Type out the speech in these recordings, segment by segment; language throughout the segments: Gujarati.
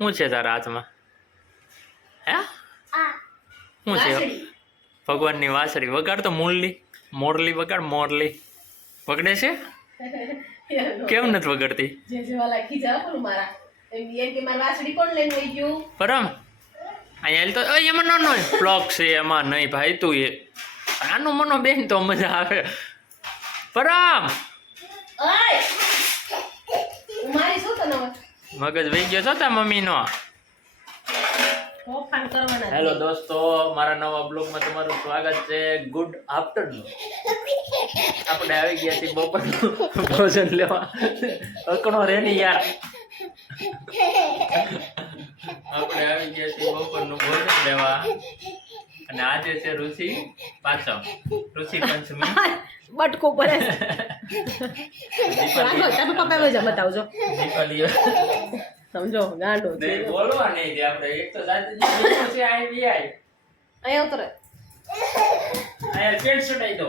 શું છે તારા હાથમાં? હે શું છે? ભગવાનની વાંસળી વગાડ તો મોરલી વગાડ. મોરલી વગડે છે? કેમ નથી વગડતી? પરમ અહીંયા તો એમાં નાનો બ્લોક છે, એમાં નહીં ભાઈ. તું એ આનું મનો બેન તો મજા આવે. પરમ મગજ વહી ગયો છો તા મમ્મીનો. હેલો દોસ્તો, મારા નવા બ્લોગમાં તમારું સ્વાગત છે. Good afternoon. આપણે આવી ગયા છીએ બપોરનું ભોજન લેવા. અકણો રે ની યાર. આપણે આવી ગયા છીએ બપોરનું ભોજન લેવા અને આજે છે ઋષિ પાંચમ, ઋષિ પંચમી. બટકો પડે બતાવજો સમજો ગાંડો બોલવા નહીં દે. આપણે એક તો સાથે છે આઈ બી આઈ અહીંયા ઉતરે આયા પેન્ટ સટાઈ દો.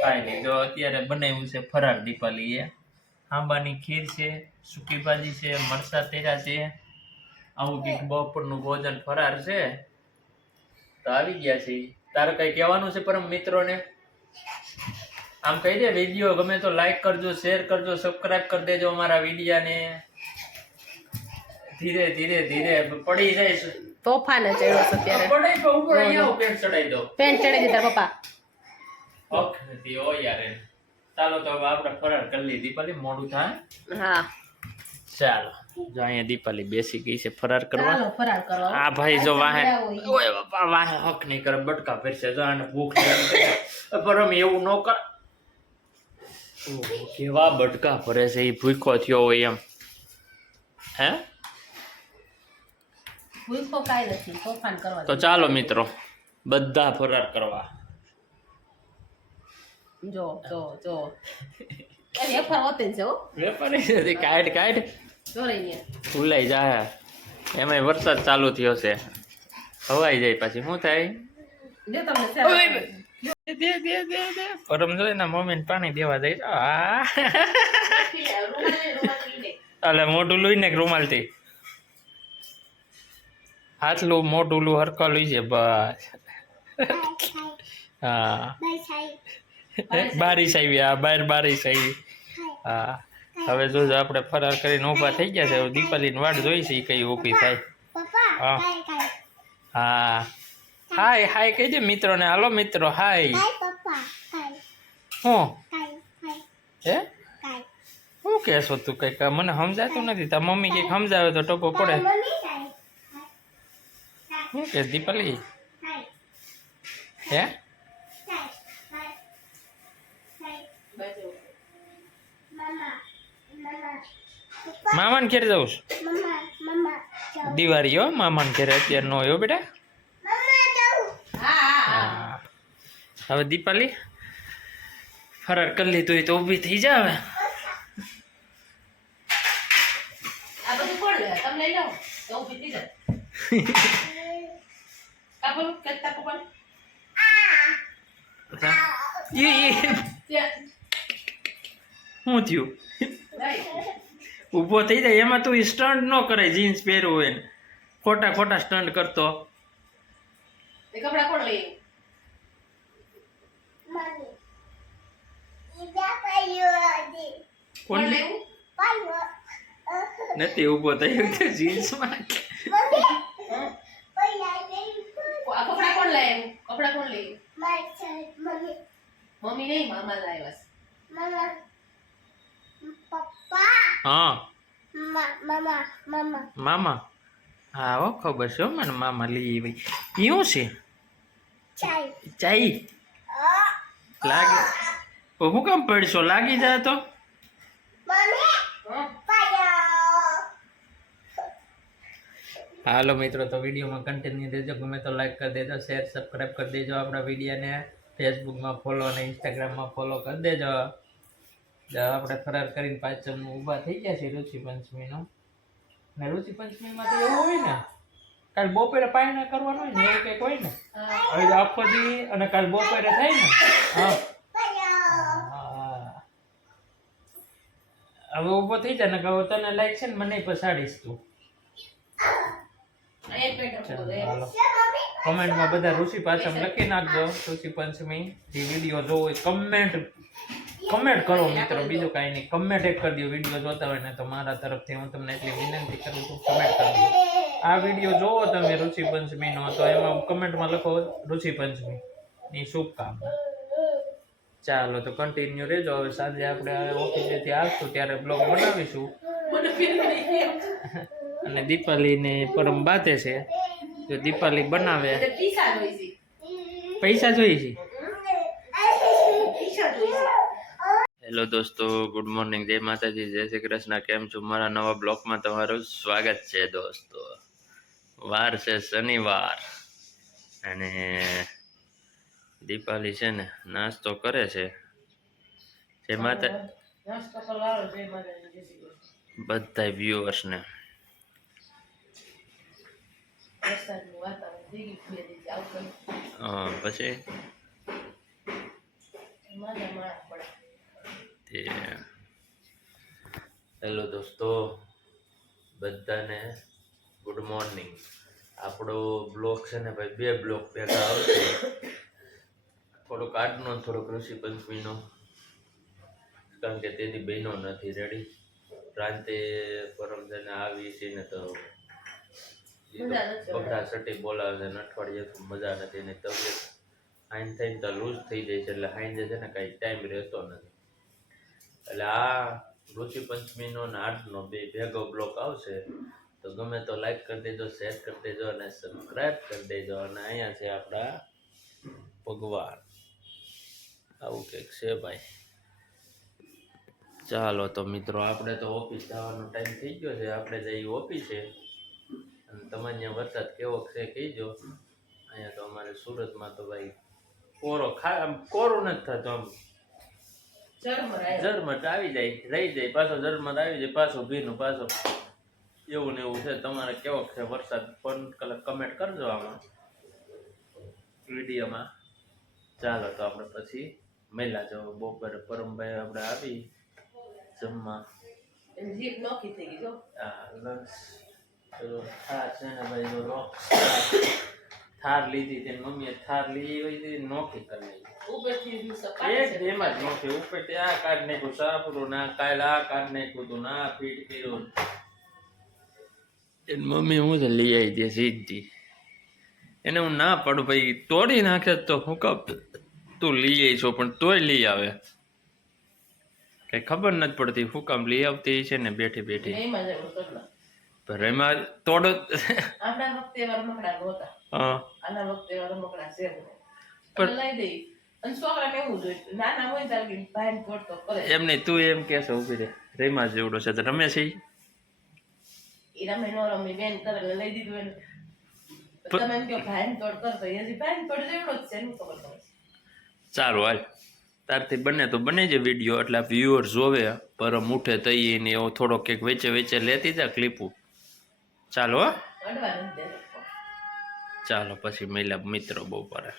કાઈ નહીં, જો અત્યારે બનાવ્યું છે ફરાર દીપાલીએ. આંબાની ખીર છે, સૂકી ભાજી છે, મરચાં તેરા છે. આવું કંઈક બપોરનું ભોજન ફરાર છે. તો આવી ગયા છે. તારે કઈ કહેવાનું છે પરમ મિત્રોને? આમ કહી દે, વિડીયો ગમે તો લાઈક કરજો, શેર કરજો, સબસ્ક્રાઇબ કરી દેજો અમારા વિડીયાને. ધીરે ધીરે ધીરે પડી જાય છે. તોફાન જ એવો છે અત્યારે. પડાઈ તો ઉપર અહીંયા પેન્ટ ચડાઈ દો. પેન્ટ ચડાઈ દીધા પપ્પા. ઓક નથી ઓ યાર. ચાલો તો હવે આપણે ફરાર કરી લઈએ. દીપાલી મોડું થાય. હા ચાલો જો અહીંયા દીપાલી બેસી ગઈ છે ફરાર કરવા. ચાલો ફરાર કરવા. આ ભાઈ જો વાહે ઓય બાપા વાહે હક નહીં કરે, બટકા ફેરશે. જો આને ભૂખ લાગી. પરમ એવું ન કર. કેવા બટકા ભરે છે, એ ભૂખો થયો હોય એમ. હે ભૂખો કાઈ નથી, તોફાન કરવા. તો ચાલો મિત્રો બધા ફરાર કરવા. જો જો જો એ વેફર હોતે છે હો. વેપારી નથી, કાઢ કાઢ જો રે અહીંયા ભૂલાઈ જાય. એમાંય વરસાદ ચાલુ થયો છે, હવાઈ જાય પછી શું થાય? જો તમને સારું પરમ જોઈ ને મમ્મીને પાણી દેવા જાય. અલે મોઢું લઈ ને રૂમાલથી હાથલું મોઢું લું હરખા લઈ છે બસ. હા બારીશ આવી. હા બહાર બારીશ આવી. હા હવે જોજો આપણે ફરાર કરીને ઊભા થઈ ગયા છે. હવે દીપાલીની વાટ જોઈ છે, એ કઈ ઊભી થાય. હા હા હાય હાય કહી દે મિત્રોને. હાલો મિત્રો હાય. હું હે શું કહેશો તું? કંઈક મને સમજાતું નથી. તાર મમ્મી કંઈક સમજાવે તો ટોપો પડે. શું કે દીપાલી? હે મામાને ઘેર જવું છું. દિવાળી હો, મામાને ઘેરે અત્યારે નો હોય બેટા. હા હવે દીપાલી ફરાર કરી લીધું હોય તો ઊભી થઈ જા. હવે આ બધું કોણ લે? તમે લઈ જાઓ તો ઊભી થઈ જાય. કાપો કેટલા કાપો શું થયું? ઊભો થઈ જાય એમાં તું સ્ટન્ટ ન કરે. જીન્સ પહેરવું હોય ને ખોટા ખોટા સ્ટન્ટ કરતો. એ કપડા કોણ લઈ? કોણ લેવું? નથી ઊભો થયો જીન્સમાં. આ કપડા કોણ લાવ્યું? કપડા કોણ લઈ? મમ્મી નહીં, મામા લાવ્યા છે. હા મામા. હા હો ખબર છે હો મને. મામા લઈ ભાઈ. શું છે? ચાઈ લાગે. હું કામ પડશો? લાગી જાય તો હાલો મિત્રો, તો વિડીયોમાં કન્ટિન્યુ દેજો. ગમે તો લાઈક કરી દેજો, શેર સબસ્ક્રાઈબ કરી દેજો. આપણા વિડીયોને ફેસબુકમાં ફોલો અને ઇન્સ્ટાગ્રામમાં ફોલો કરી દેજો. આપણે ફરાર કરીને પાંચમનું ઊભા થઈ ગયા છે ઋષિ પંચમીનો. ને ઋષિ પંચમીમાં તો એવું હોય ને, કાલ બપોરે પાયણા કરવાનું હોય ને, એવું કંઈક હોય ને. હવે આખો દી અને કાલ બપોરે થાય ને. હા હવે ઊભો થઈ જાય ને, હવે તને લાઈક છે ને મને પછાડીશ તું. એક મિનિટ બોલો હાલો કમેન્ટમાં બધા ઋષિ પાછળ લખી નાખજો ઋષિ પંચમી જે વિડીયો જોવો હોય કમેન્ટ કરો મિત્રો બીજું કાંઈ નહીં કમેન્ટ એક કરી દો વિડીયો જોતા હોય ને તો મારા તરફથી હું તમને એટલી વિનંતી કરું છું કમેન્ટ કરી દો આ વિડીયો જોવો તમે ઋષિ પંચમીનો તો એમાં કમેન્ટમાં લખો ઋષિ પંચમી ની શુભકામના ચાલો તો કન્ટિન્યુ રહેજો હવે સાંજે આપણે ઓફિસેથી આવશું ત્યારે બ્લોગ બનાવીશું મને ફીલ નહીં અને દીપાલીને પરમ બાતે છે તો દીપાલી બનાવે એટલે પીસા જોઈ છે પૈસા જોઈએ છે પીસા જોઈ છે હેલો દોસ્તો ગુડ મોર્નિંગ જય માતાજી જય શ્રી કૃષ્ણ કેમ છો મારા નવા બ્લોગમાં તમારું સ્વાગત છે દોસ્તો વાર છે શનિવાર અને દીપાલી છે ને નાસ્તો કરે છે જય માતા નાસ્તો કરવાનો જય માતાજી જય શ્રી કૃષ્ણ બધા વ્યુઅર્સને વરસાદનું વાતાવરણ થઈ ગયું બે દિવસ આવતું પછી મારા માળા પડે તે હેલો દોસ્તો બધાને ગુડ મોર્નિંગ આપણો બ્લોગ છે ને ભાઈ બે બ્લોગ ભેગા આવશે થોડોક આજનો થોડોક ઋષિ પંચમીનો કારણ કે તેથી બહેનો નથી રેડી પ્રાંતે પરમ જઈને આવી છે ને તો બગડા સટી બોલાવે છે અઠવાડિયે તો મજા નથી એની તબિયત હાઈન થઈને તો લૂઝ થઈ જાય છે એટલે હાઈન જે છે ને કાંઈ ટાઈમ રહેતો નથી એટલે આ ઋષિ પંચમીનો ને આજનો બે ભેગો બ્લોક આવશે તો ગમે તો લાઈક કરી દેજો શેર કરી દેજો અને સબસ્ક્રાઈબ કરી દેજો અને અહીંયા છે આપણા ભગવાન આવું કંઈક છે ભાઈ ચાલો તો મિત્રો આપણે તો ઓફિસ જવાનો ટાઈમ થઈ ગયો છે આપણે જઈએ ઓફિસે અને તમારે ત્યાં વરસાદ કેવો છે કહીજો અહીંયા તો અમારે સુરતમાં તો ભાઈ આમ કોરું નથી થતું આમ ઝરમટ આવી જાય રહી જાય પાછો ઝરમટ આવી જાય પાછો ભીનું પાછો એવું ને એવું છે તમારે કેવો છે વરસાદ પણ કલાક કમેન્ટ કરજો આમાં વિડીયોમાં ચાલો તો આપણે પછી મેલા જાવ બપોરે પરમભાઈ આપણે આવી જમવા જીભ નોખી થઈ ગઈ જો હા લંચ થાર છે ને ભાઈ જો થાર લીધી તે મમ્મીએ થાર લીધી હોય તે નોખી કરી લીધી ઉપરથી એક એમાં જ નોખી ઉપર આ કાઢ નાખ્યું સાપરું ના કાલ આ કાઢ નાખ્યું તું ના ફીટ કર્યું એની મમ્મી હું તો લઈ આવી દે સીધી એને હું ના પાડું ભાઈ તોડી નાખે તો હું કપ તું લઈ આવી છો પણ તોય લઈ આવે કઈ ખબર નથી પડતી હું કામ લઈ આવતી છે ને બેઠી બેઠી એમાં જ કરલા પણ એમાં તોડ આપણા વખતે રમકડા નહોતા હા આના વખતે રમકડા છે પણ લઈ દઈ અને છોકરાને એવું જોઈએ નાના હોય ત્યારે ભાઈ પડતો કરે એમ નહીં તું એમ કહેશો ઉભી રે રેમા જેવડો છે તો રમે છે એ રમે નો રમે બેન કરે લઈ દીધું એને તમે એમ કહો ભાઈ તોડ કરતો એ હજી ભાઈ તોડ જેવડો જ છે એનું ખબર પડે સારું હાલ તારથી બને તો બને જ વિડીયો એટલે વ્યુઅર જોવે પરમ ઉઠે તઈ ને એવો થોડો કંઈક વેચે વેચે લેતી જા ક્લિપું ચાલો અડવા નથી દેતો ચાલો પછી મળ્યા મિત્રો બપોરે